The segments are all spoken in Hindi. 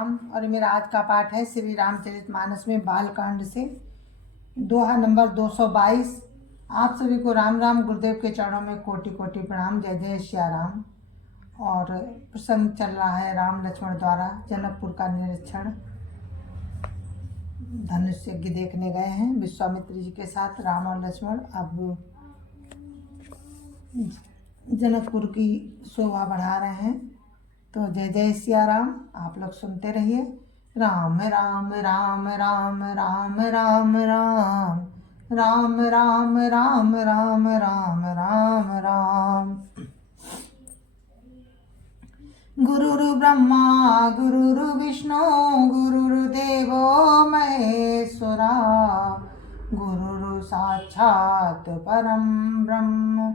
और मेरा आज का पाठ है श्री रामचरितमानस में बालकांड से दोहा नंबर 222। आप सभी को राम राम। गुरुदेव के चरणों में कोटि कोटि प्रणाम। जय जय श्या राम। और प्रसंग चल रहा है राम लक्ष्मण द्वारा जनकपुर का निरीक्षण। धनुष यज्ञ देखने गए हैं विश्वामित्र जी के साथ राम और लक्ष्मण। अब जनकपुर की शोभा बढ़ा रहे हैं। तो जय जय सिया राम आप लोग सुनते रहिए। राम राम राम राम राम राम राम राम राम राम राम राम राम राम। गुरुरु ब्रह्मा गुरुरु विष्णु गुरुर्देवो महेश्वरा गुरुरु साक्षात् परम ब्रह्म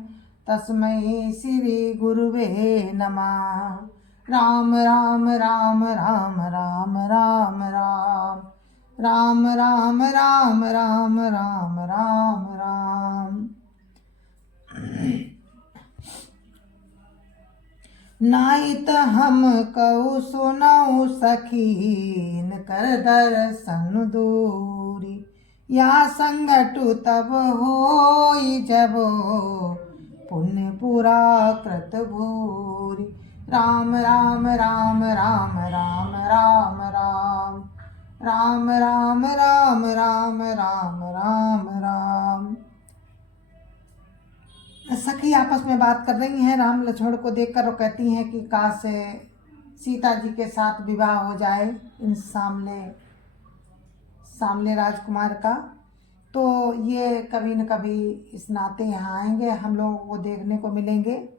तस्मै श्री गुरुवे नमः। राम राम राम राम राम राम राम राम राम राम राम राम राम राम। नाइत हम कहु सुनऊ सखीन कर दर्शन दूरी या संगटु तब होई जबो पुण्य पूरा कृत भूरी। राम राम राम राम राम राम राम राम राम राम राम राम राम राम। सखी आपस में बात कर रही हैं राम लक्ष्मण को देखकर और कहती हैं कि काश सीता जी के साथ विवाह हो जाए इन सामले राजकुमार का। तो ये कभी न कभी इस नाते यहाँ आएंगे, हम लोगों को देखने को मिलेंगे।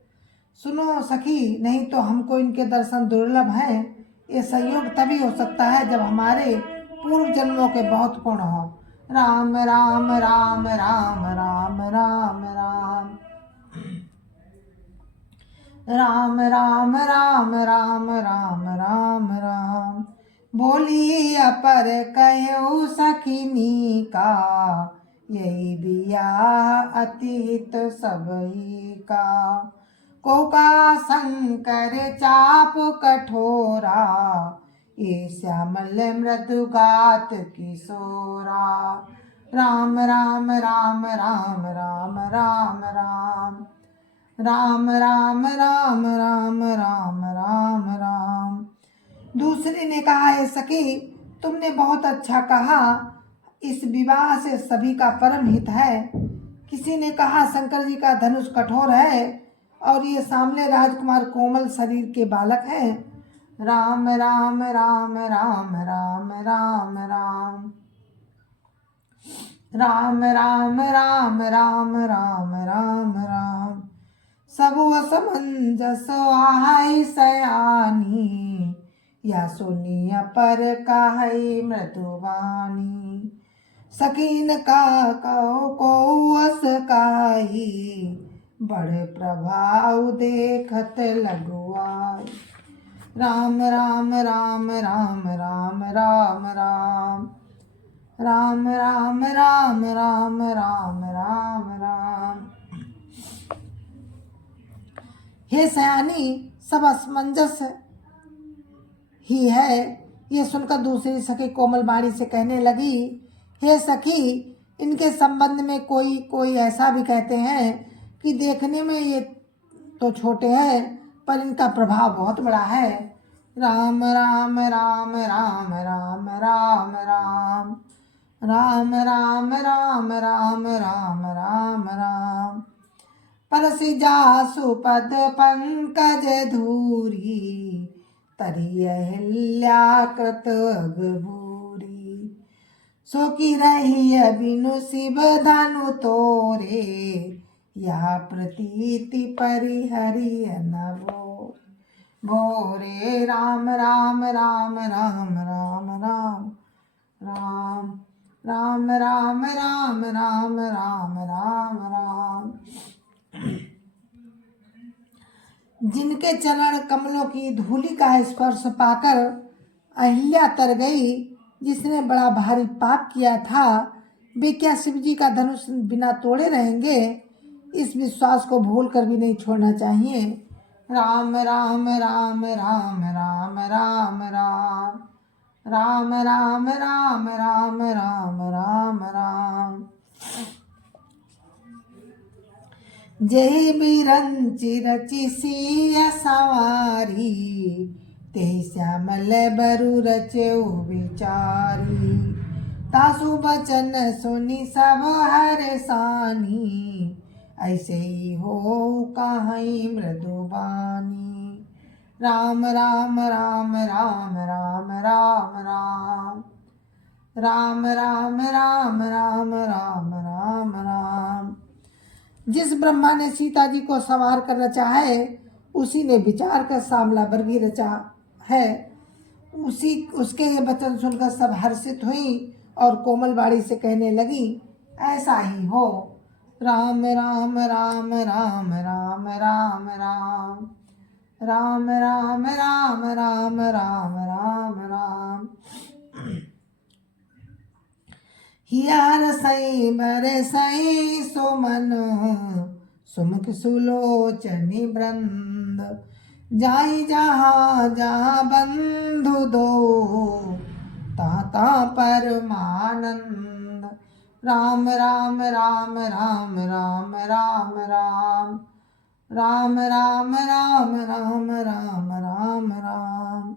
सुनो सखी, नहीं तो हमको इनके दर्शन दुर्लभ हैं। ये संयोग तभी हो सकता है जब हमारे पूर्व जन्मों के बहुत पुण्य हो। राम राम राम राम राम राम राम राम राम राम राम राम राम राम। बोली अपर कहो सखिनी का यही बिया अतीत सबही का। कोका शंकर चाप कठोरा ये श्यामल मृदुगात किशोरा। राम राम राम राम राम राम राम राम राम राम राम राम राम राम। दूसरी ने कहा, है सखी तुमने बहुत अच्छा कहा, इस विवाह से सभी का परम हित है। किसी ने कहा शंकर जी का धनुष कठोर है और ये सामने राजकुमार कोमल शरीर के बालक हैं। राम राम राम राम राम राम राम राम राम राम राम राम राम राम। सबु असमंजस आहाई सयानी या सुनिया पर काहई मृदुवानी। सकीन का कहो को अस काई बड़े प्रभाव देखत लगुआई। राम राम राम राम राम राम राम राम राम राम राम राम राम राम। हे सयानी, सब असमंजस ही है। ये सुनकर दूसरी सखी कोमल बाणी से कहने लगी, हे सखी इनके संबंध में कोई ऐसा भी कहते हैं कि देखने में ये तो छोटे हैं पर इनका प्रभाव बहुत बड़ा है। राम राम राम राम राम राम राम राम राम राम राम राम राम राम। परसि जासु पद पंकज धूरी तरी अहिल्या कृत अगभूरी। सो की रही बिनु शिव धनु तोरे या प्रतीति परिहरि न भोरे। राम राम राम राम राम राम राम राम राम राम राम राम राम राम। जिनके चरण कमलों की धूलि का स्पर्श पाकर अहिल्या तर गई, जिसने बड़ा भारी पाप किया था, वे क्या शिव जी का धनुष बिना तोड़े रहेंगे? इस विश्वास को भूल कर भी नहीं छोड़ना चाहिए। राम राम राम राम राम राम राम राम राम राम राम राम राम राम। जय बिरंचि रचि सिया सवारी, ते श्यामल बरु रचेउ विचारी। तासु बचन सुनि सब हर सानी, ऐसे ही हो कहीं मृदुबानी। राम राम राम राम राम राम राम। राम राम राम राम राम राम राम। जिस ब्रह्मा ने सीता जी को संवार कर रचा है, उसी ने विचार कर श्यामलाबर भी रचा है। उसके ये वचन सुनकर सब हर्षित हुई और कोमल बाड़ी से कहने लगी, ऐसा ही हो। राम राम राम राम राम राम राम। राम राम राम राम राम राम राम। हियार सई बरे सई सुमन, सुमुख सुलोचनी वृंद। जाई जहाँ जहाँ बंधु दो, ताता परमानंद। राम राम राम राम राम राम राम। राम राम राम राम राम राम राम।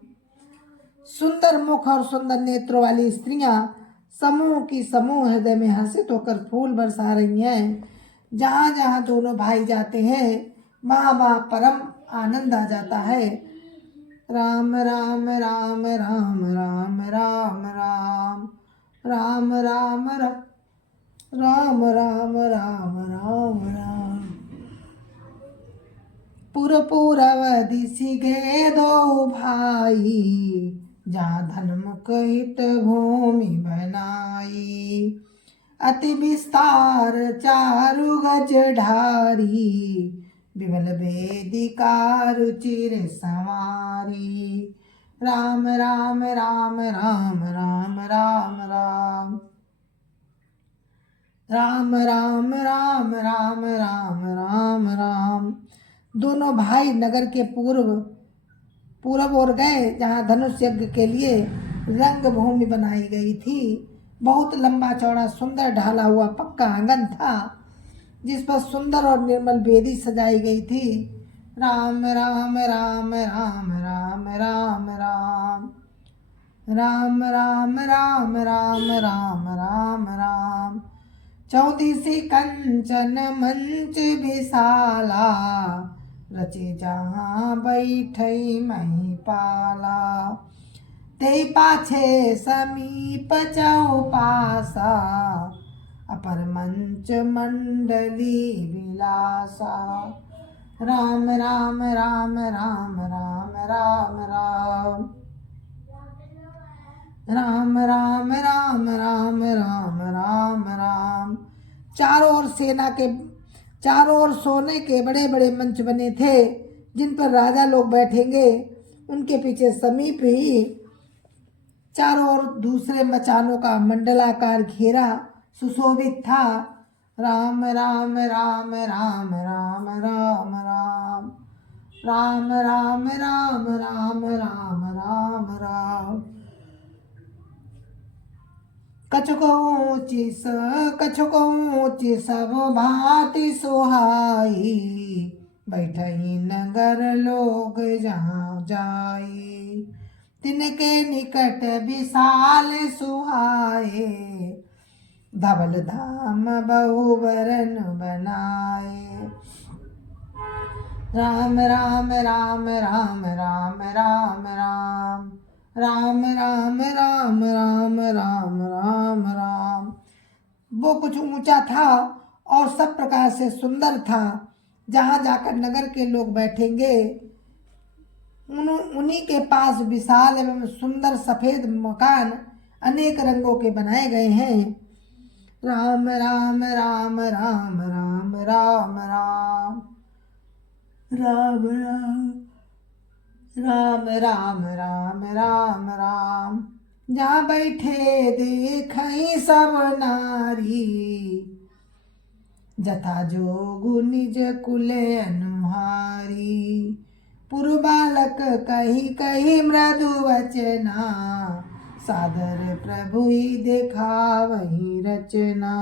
सुंदर मुख और सुंदर नेत्रों वाली स्त्रियां समूह की समूह हृदय में हर्षित होकर फूल बरसा रही हैं। जहाँ जहाँ दोनों भाई जाते हैं, वहाँ वहाँ परम आनंद आ जाता है। राम राम राम राम राम राम राम। राम राम राम राम राम राम राम। पुरपुरव दिशि गए दो भाई, जहाँ धनमुख हित भूमि बनाई। अति विस्तार चारु गज ढारी, विमल वेदिका रुचिर संवारी। राम राम राम राम राम राम राम। राम राम राम राम राम राम राम। दोनों भाई नगर के पूरब ओर गए, जहाँ धनुष यज्ञ के लिए रंग भूमि बनाई गई थी। बहुत लंबा चौड़ा सुंदर ढाला हुआ पक्का आंगन था, जिस पर सुंदर और निर्मल वेदी सजाई गई थी। राम राम राम राम राम राम राम। राम राम राम राम राम राम राम। चौदिसी कंचन मंच विशाला, रचे जहाँ बैठई महिपाला। ते पाछे समीप चौपासा, अपर मंच मंडली विलासा। राम राम राम राम राम राम राम। राम राम राम राम राम राम राम। चारों ओर सोने के बड़े बड़े मंच बने थे, जिन पर राजा लोग बैठेंगे। उनके पीछे समीप ही चारों ओर दूसरे मचानों का मंडलाकार घेरा सुशोभित था। राम राम राम राम राम राम राम। राम राम राम राम राम राम राम। कछुक ऊँची सब भांति सुहाई, बैठई नगर लोग जहाँ जाई। तिनके निकट विशाल सुहाए, धवल धाम बहुवरन बनाए। राम राम राम राम राम राम राम। राम राम राम राम राम राम राम। वो कुछ ऊंचा था और सब प्रकार से सुंदर था। जहाँ जाकर नगर के लोग बैठेंगे, उन्हीं के पास विशाल एवं सुंदर सफेद मकान अनेक रंगों के बनाए गए हैं। राम राम राम राम राम राम राम। राम राम राम राम राम राम। जहाँ बैठे देखई सब नारी, जथा जोगु निज कुले अनुहारी। पुरु बालक कही कही मृदु वचना, सादर प्रभु ही देखा वही रचना।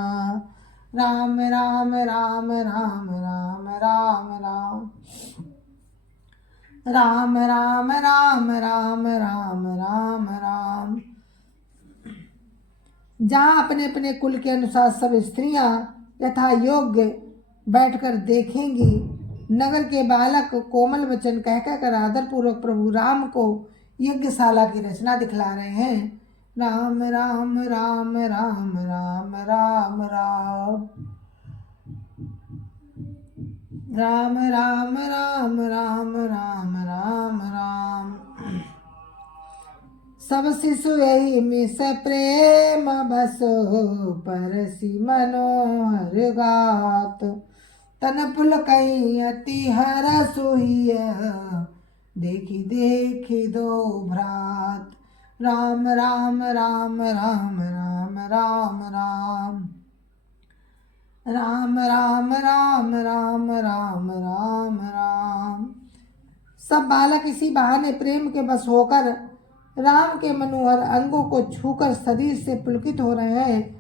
राम राम राम राम राम राम राम राम राम राम राम राम राम राम। जहाँ अपने अपने कुल के अनुसार सब स्त्रियां यथा योग्य बैठकर देखेंगी, नगर के बालक कोमल वचन कह कर आदर पूर्वक प्रभु राम को यज्ञशाला की रचना दिखला रहे हैं। राम राम राम राम राम राम राम राम राम राम राम राम राम। सब शिशु यही मिस प्रेम बसो परसी मनोहर गात। तन पुल कहीं अति हर सुहिय देखी देखी दो भ्रात। राम राम राम राम राम राम राम राम राम राम राम राम राम राम। सब बालक इसी बहाने प्रेम के बस होकर राम के मनोहर अंगों को छूकर शरीर से पुलकित हो रहे हैं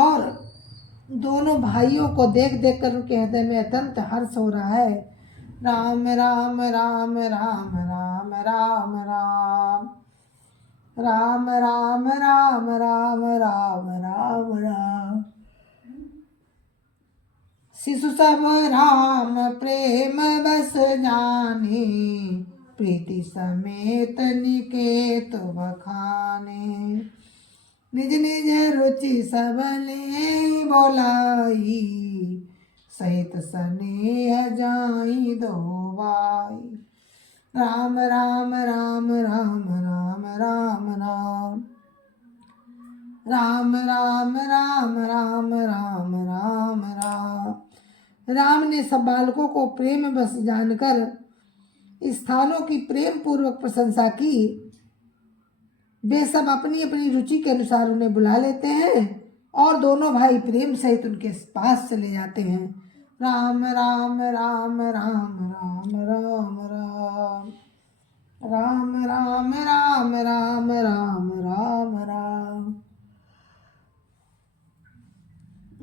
और दोनों भाइयों को देख देख कर उनके हृदय में अत्यंत हर्ष हो रहा है। राम राम राम राम राम राम राम राम राम राम राम राम राम राम। शिशु सब राम प्रेम बस जाने, प्रीति समेत निकेत बखाने। निज निज रुचि सबले बोलाई, सहित स्नेह जाई दो बाई। राम राम राम राम राम राम राम राम राम राम राम राम राम राम। राम ने सब बालकों को प्रेम बस जानकर स्थानों की प्रेम पूर्वक प्रशंसा की। वे सब अपनी अपनी रुचि के अनुसार उन्हें बुला लेते हैं और दोनों भाई प्रेम सहित उनके पास चले जाते हैं। राम राम राम राम राम राम राम राम राम राम राम राम राम राम।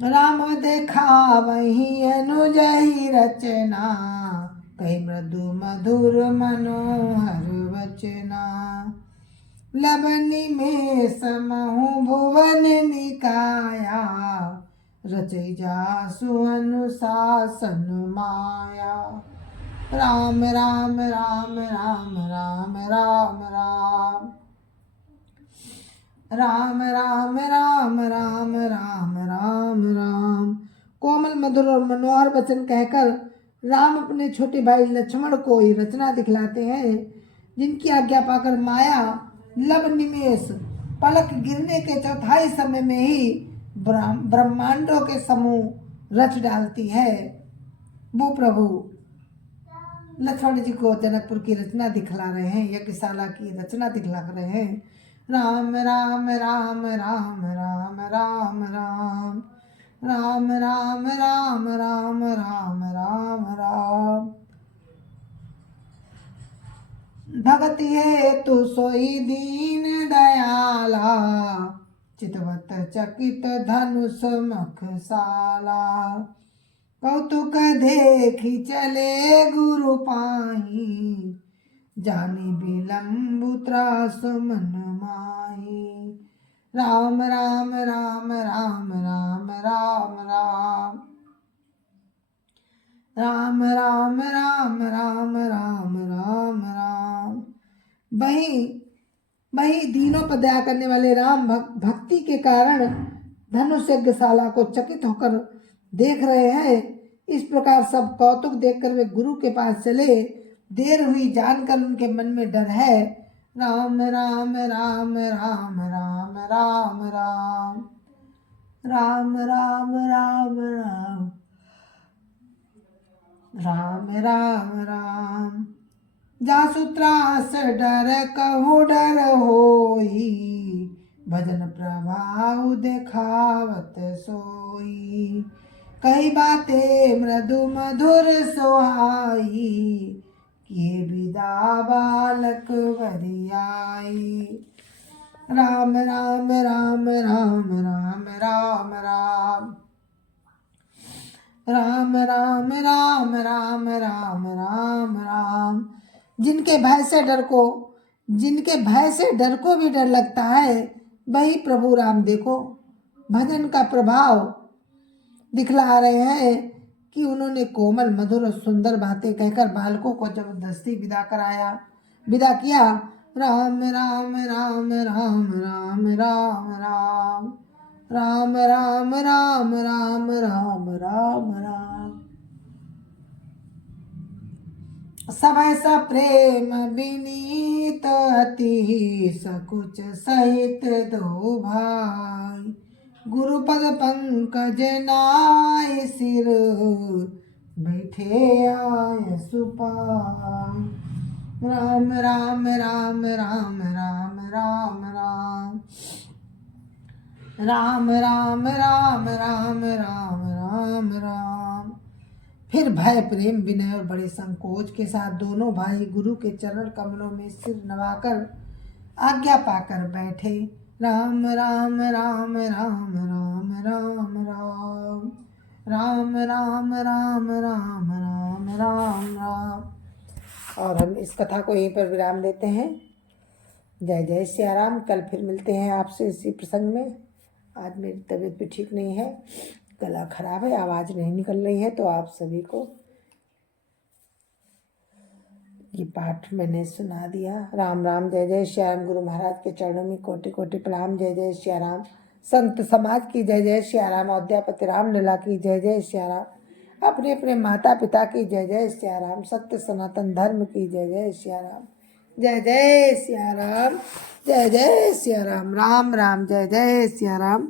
राम देखा वही अनुजहि रचना, कही मृदु मधुर मनोहर वचना। लबनी में समहु भुवन निकाया, रचै जासु अनुशासन माया। राम राम राम राम राम राम राम राम राम राम राम राम राम राम। कोमल मधुर और मनोहर वचन कहकर राम अपने छोटे भाई लक्ष्मण को ही रचना दिखलाते हैं, जिनकी आज्ञा पाकर माया लब निमेष पलक गिरने के चौथाई समय में ही ब्रह्मांडों के समूह रच डालती है। वो प्रभु लक्ष्मण जी को जनकपुर की रचना दिखला रहे हैं, यज्ञशाला की रचना दिखला रहे हैं। राम राम राम राम राम राम राम राम राम राम राम राम राम राम। भगति हेतु सोई दीन दयाला, चितवत चकित धनुष मखसाला। कौतुक देखी चले गुरु पाई, जानी विलम्बु त्रास मन माही। राम राम राम राम राम राम राम राम राम राम राम राम राम राम। वही दीनों पर दया करने वाले राम भक्ति के कारण धनुष यज्ञशाला को चकित होकर देख रहे हैं। इस प्रकार सब कौतुक देखकर वे गुरु के पास चले। देर हुई जानकर उनके मन में डर है। राम राम राम राम राम राम राम राम राम राम राम राम राम राम। जासु त्रास डर कहु डर होई, भजन प्रभाव देखावत सोई। कई बातें मृदु मधुर सुहाई, किए विदा बालक वरियाई। राम राम राम राम राम राम राम राम राम राम राम राम राम राम। जिनके भय से डर को भी डर लगता है, वही प्रभु राम देखो भजन का प्रभाव दिखला रहे हैं कि उन्होंने कोमल मधुर और सुंदर बातें कहकर बालकों को जबरदस्ती विदा किया। राम राम राम राम राम राम राम राम राम राम राम राम राम राम। सबैसा प्रेम विनीत अति सकुच सहित दो भाई, गुरुपद पंकज नाय सिर बैठे आय सुपाय। राम राम राम राम राम राम राम राम राम राम राम राम राम राम। फिर भय प्रेम विनय और बड़े संकोच के साथ दोनों भाई गुरु के चरण कमलों में सिर नवाकर आज्ञा पाकर बैठे। राम राम राम राम राम राम राम राम राम राम राम राम राम राम। और हम इस कथा को यहीं पर विराम देते हैं। जय जय सिया राम। कल फिर मिलते हैं आपसे इसी प्रसंग में। आज मेरी तबीयत भी ठीक नहीं है, गला खराब है, आवाज़ नहीं निकल रही है, तो आप सभी को ये पाठ मैंने सुना दिया। राम राम। जय जय श्याम। गुरु महाराज के चरणों में कोटि कोटि प्रणाम। जय जय श्या राम। संत समाज की जय जय श्या राम। अयोध्यापति रामलीला की जय जय श्या राम। अपने अपने माता पिता की जय जय श्या राम। सत्य सनातन धर्म की जय जय श्या राम। जय जय श्या राम। जय जय श्या राम। राम राम। जय जय श्या राम।